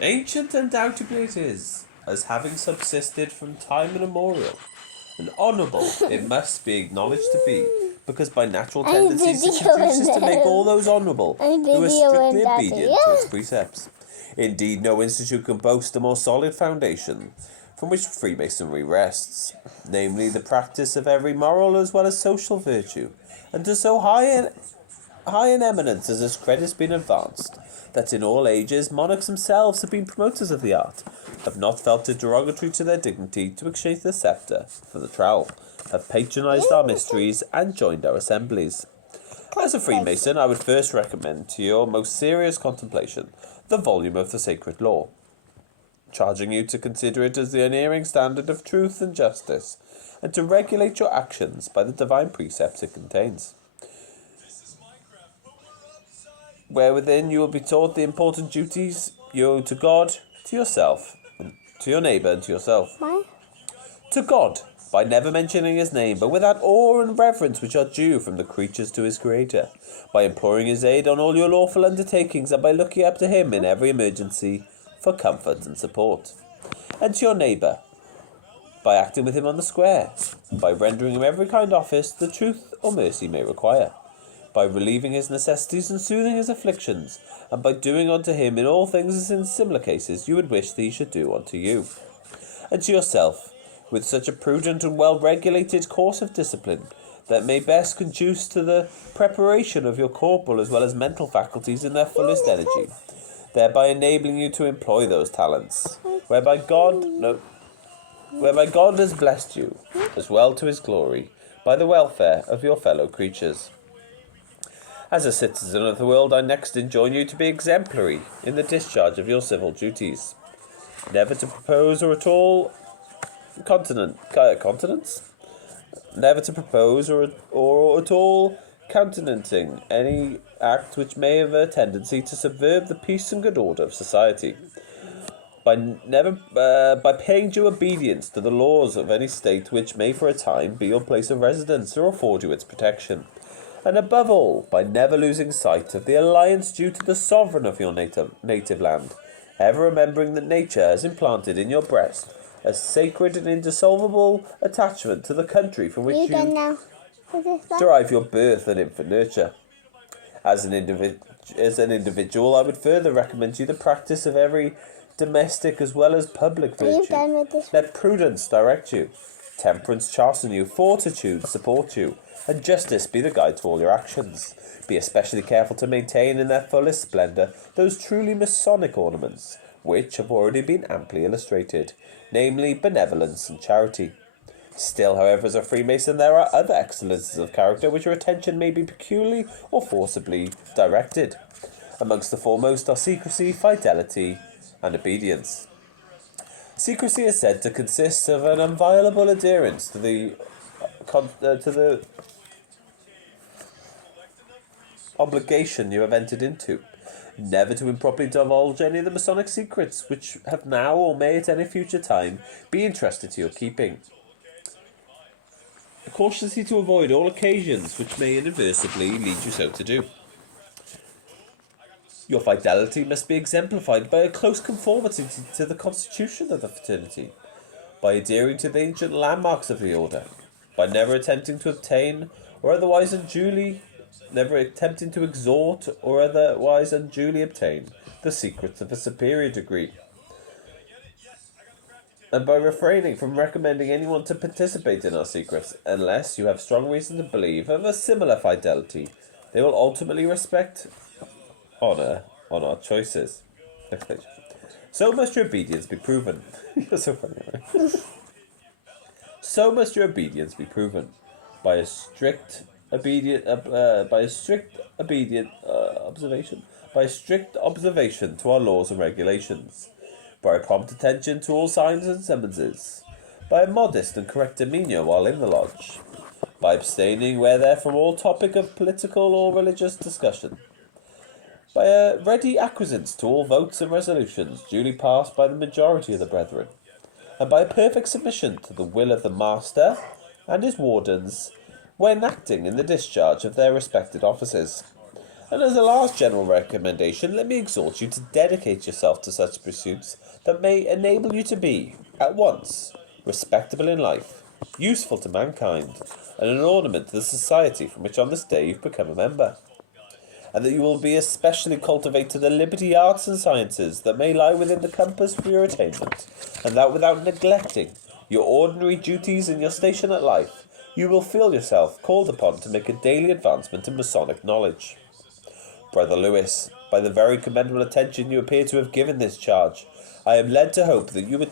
Ancient undoubtedly it is, as having subsisted from time immemorial, and honourable it must be acknowledged to be, because by natural tendencies it conduces to make all those honourable who are strictly obedient to its precepts. Indeed, no institute can boast a more solid foundation from which Freemasonry rests, namely the practice of every moral as well as social virtue, and to so high an eminence as its credit has been advanced, that in all ages monarchs themselves have been promoters of the art, have not felt it derogatory to their dignity to exchange the sceptre for the trowel, have patronised our mysteries, and joined our assemblies. As a Freemason, I would first recommend to your most serious contemplation the volume of the Sacred Law, charging you to consider it as the unerring standard of truth and justice, and to regulate your actions by the divine precepts it contains. Wherewithin you will be taught the important duties you owe to God, to yourself, to your neighbour, and to yourself. Why? To God, by never mentioning his name, but with that awe and reverence which are due from the creatures to his Creator, by imploring his aid on all your lawful undertakings, and by looking up to him in every emergency for comfort and support. And to your neighbour, by acting with him on the square, by rendering him every kind office the truth or mercy may require, by relieving his necessities and soothing his afflictions, and by doing unto him in all things as in similar cases you would wish that he should do unto you. And to yourself, with such a prudent and well-regulated course of discipline, that may best conduce to the preparation of your corporal as well as mental faculties in their fullest energy, thereby enabling you to employ those talents, whereby God has blessed you, as well to his glory, by the welfare of your fellow creatures. As a citizen of the world, I next enjoin you to be exemplary in the discharge of your civil duties, never to propose or at all never to propose or at all countenancing any act which may have a tendency to subvert the peace and good order of society, by paying due obedience to the laws of any state which may for a time be your place of residence or afford you its protection, and above all, by never losing sight of the alliance due to the sovereign of your native land, ever remembering that nature has implanted in your breast a sacred and indissoluble attachment to the country from which you derive your birth and infant nurture. As an individual, I would further recommend to you the practice of every domestic as well as public virtue. Let prudence direct you, temperance chasten you, fortitude support you, and justice be the guide to all your actions. Be especially careful to maintain in their fullest splendour those truly Masonic ornaments, which have already been amply illustrated, namely benevolence and charity. Still, however, as a Freemason, there are other excellences of character which your attention may be peculiarly or forcibly directed. Amongst the foremost are secrecy, fidelity, and obedience. Secrecy is said to consist of an inviolable adherence to the obligation you have entered into, never to improperly divulge any of the Masonic secrets which have now or may at any future time be entrusted to your keeping. Cautiously to avoid all occasions which may inadvertently lead you so to do. Your fidelity must be exemplified by a close conformity to the constitution of the fraternity, by adhering to the ancient landmarks of the order, by never attempting to obtain or otherwise unduly never attempting to exhort or otherwise unduly obtain the secrets of a superior degree, and by refraining from recommending anyone to participate in our secrets, unless you have strong reason to believe of a similar fidelity, they will ultimately respect honour on our choices. So must your obedience be proven. You're so funny, right? So must your obedience be proven by a strict observation to our laws and regulations, by a prompt attention to all signs and summonses, by a modest and correct demeanour while in the lodge, by abstaining where there from all topic of political or religious discussion, by a ready acquiescence to all votes and resolutions duly passed by the majority of the brethren, and by a perfect submission to the will of the master and his wardens when acting in the discharge of their respected offices. And as a last general recommendation, let me exhort you to dedicate yourself to such pursuits that may enable you to be, at once, respectable in life, useful to mankind, and an ornament to the society from which on this day you've become a member. And that you will be especially cultivated the liberty arts and sciences that may lie within the compass for your attainment, and that without neglecting your ordinary duties in your station at life, you will feel yourself called upon to make a daily advancement in Masonic knowledge. Brother Lewis, by the very commendable attention you appear to have given this charge, I am led to hope that you would